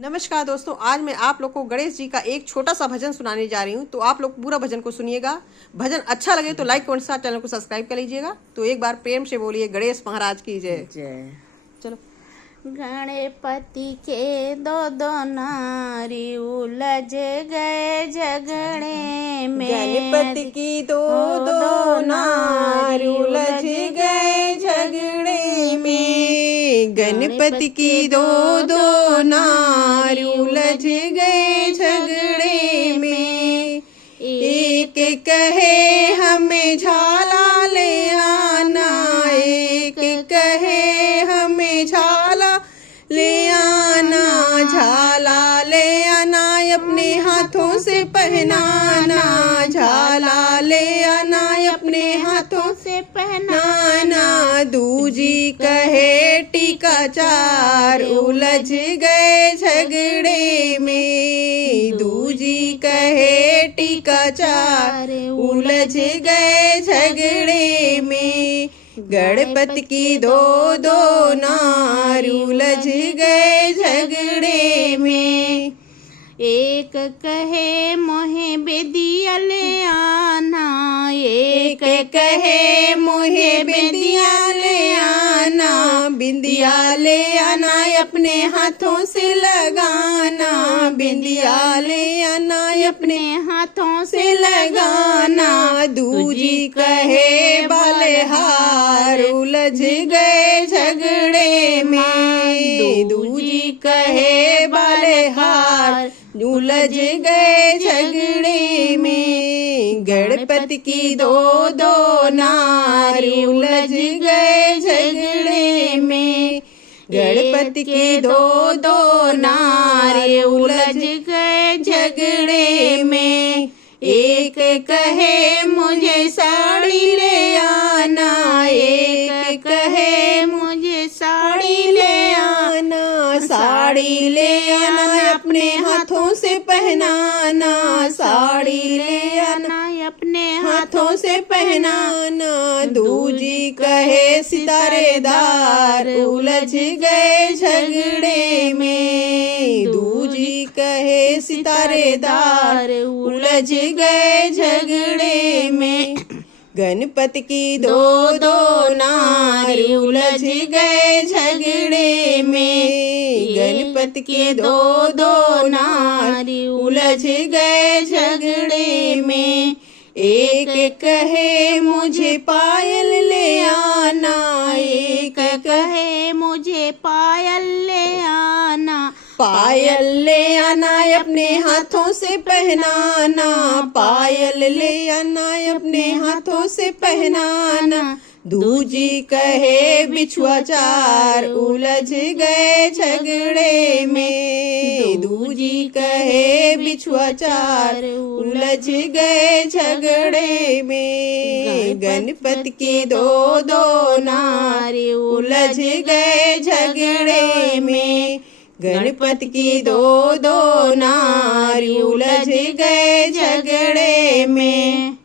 नमस्कार दोस्तों, आज मैं आप लोग को गणेश जी का एक छोटा सा भजन सुनाने जा रही हूँ। तो आप लोग पूरा भजन को सुनिएगा। भजन अच्छा लगे तो लाइक कमेंट साथ चैनल को सब्सक्राइब कर लीजिएगा। तो एक बार प्रेम से बोलिए गणेश महाराज की जय। जय। चलो। गणपति के दो नारी उलझ गए झगड़े में। गणपति की दो नारी उलझ गए झगड़े में। गणपति की दो नारी उलझ गए झगड़े में। एक कहे हमें झाला ले आना, एक कहे हमें झाला ले आना, झाला ले आना अपने हाथों से पहनाना, झाला ले आना अपने हाथों से पहनाना। दूजी कहे टीका चार उलझ गए झगड़े में। दूजी कहे टीका चार उलझ गए झगड़े में। गणपति की दो नारी उलझ गए झगड़े में। एक कहे मोहे बेदिया ले आना, एक कहे मोहे बिंदिया ले आना, बिंदिया ले आना अपने हाथों से लगाना, बिंदिया ले आना अपने हाथों से लगाना। दूजी कहे बालेहार उलझ गए झगड़े में। दूजी कहे बालेहार उलझ गए झगड़े में। गणपति की दो नारी उलझ गए झगड़े में। गणपति की दो नारी उलझ गए झगड़े में। एक कहे मुझे साड़ी ले आना, एक कहे मुझे साड़ी ले आना, साड़ी ले आना अपने हाथों से पहनाना, साड़ी ले आना अपने हाथों से पहनाना। दूजी कहे सितारेदार उलझ गए झगड़े में। दूजी कहे सितारेदार उलझ गए झगड़े में। गणपति की दो नारी उलझ गए झगड़े में। गणपति की दो नारी उलझ गए झगड़े में। एक कहे मुझे पायल ले आना, एक कहे मुझे पायल ले आना, पायल ले आना अपने हाथों से पहनाना, पायल ले आना अपने हाथों से पहनाना। दूजी कहे बिछुआ चार उलझ गए झगड़े में। दूजी कहे बिछुआ चार उलझ गए झगड़े में। गणपति की दो नारी उलझ गए झगड़े में। गणपति की दो नारी उलझ गए झगड़े में।